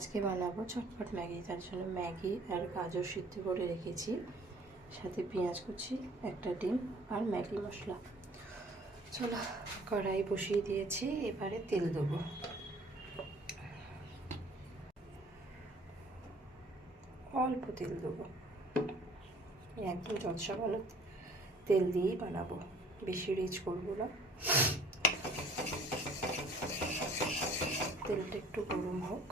আজকে বানাবো চটপট ম্যাগি। তার জন্য ম্যাগি আর গাজর সিদ্ধ করে রেখেছি, সাথে পেঁয়াজ কুচি, একটা ডিম আর ম্যাগি মশলা। চলো, কড়াই বসিয়ে দিয়েছি, এবারে তেল দেবো। অল্প তেল দেবো, একদম যৎসামান্য তেল দিয়েই বানাবো, বেশি রিচ করবো না। তেলটা একটু গরম হোক,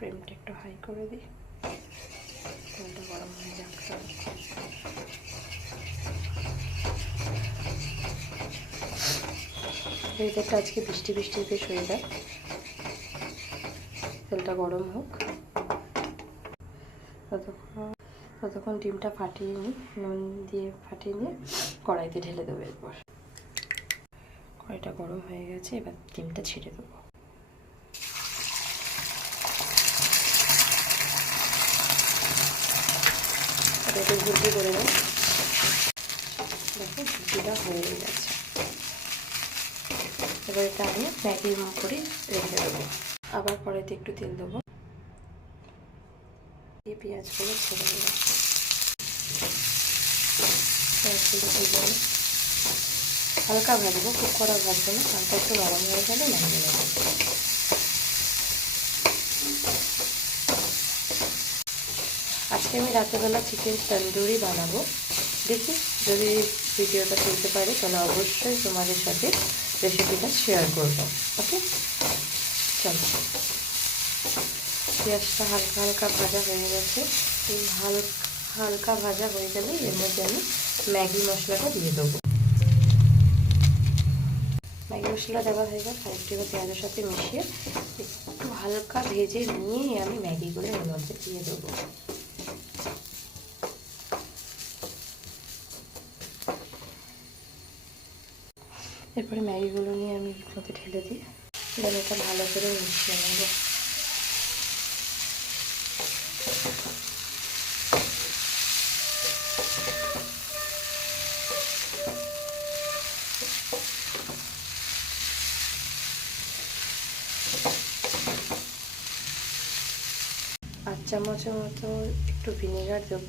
ফ্লেমটা একটু হাই করে দিই। তেলটা গরম হয়ে যাক। ওয়েদারটা আজকে বৃষ্টি বৃষ্টি বেশ ওয়েদার। তেলটা গরম হোক, ততক্ষণ ডিমটা ফাটিয়ে নিই, নুন দিয়ে ফাটিয়ে নিয়ে কড়াইতে ঢেলে দেবো। এরপর কড়াইটা গরম হয়ে গেছে, এবার ডিমটা ছেড়ে দেবো। এটা একটু ঘুরতে করে দেবো। দেখো ঘুরটিটা হয়ে গেছে। এবার এটা আমি ম্যাগি করে রেখে দেবো। আবার কড়াইতে একটু তেল দেবো, দিয়ে পেঁয়াজগুলো ছেড়ে দেবো। পেঁয়াজগুলো ভেজে হালকা ভাজবো, খুব কড়া ভাজবো না, হালকা একটু নরম হয়ে গেলে নামিয়ে নেবো। আজকে আমি রাতেরবেলা চিকেন তন্দুরি বানাবো। দেখি যদি ভিডিওটা চলতে পারে তাহলে অবশ্যই তোমাদের সাথে রেসিপিটা শেয়ার করবো। ওকে, চলো। পেঁয়াজটা হালকা হালকা ভাজা হয়ে গেছে। এই হালকা ভাজা হয়ে গেলে এর মধ্যে আমি ম্যাগি মশলাটা দিয়ে দেবো। ম্যাগি মশলা দেওয়া হয়ে গেছে, আরেকটু এবার পেঁয়াজের সাথে মিশিয়ে একটু হালকা ভেজে নিয়ে আমি ম্যাগিগুলো এর মধ্যে দিয়ে দেবো। এরপরে ম্যাগিগুলো নিয়ে আমি এর মধ্যে ঢেলে দিই, এবার এটা ভালো করে মিশিয়ে নেব। আধ চামচের মতো একটু ভিনেগার দেবো,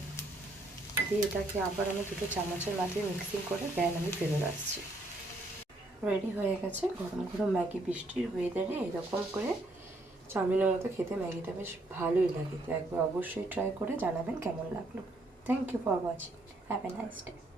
দিয়ে এটাকে আবার আমি দুটো চামচের মাঝে মিক্সিং করে দেন আমি ফেরত আসছি। রেডি হয়ে গেছে গরম গরম ম্যাগি। বৃষ্টির ওয়েদারে এরকম করে চাউমিনের মতো খেতে ম্যাগিটা বেশ ভালোই লাগে। তো একবার অবশ্যই ট্রাই করে জানাবেন কেমন লাগলো। Thank you for watching, have a nice day.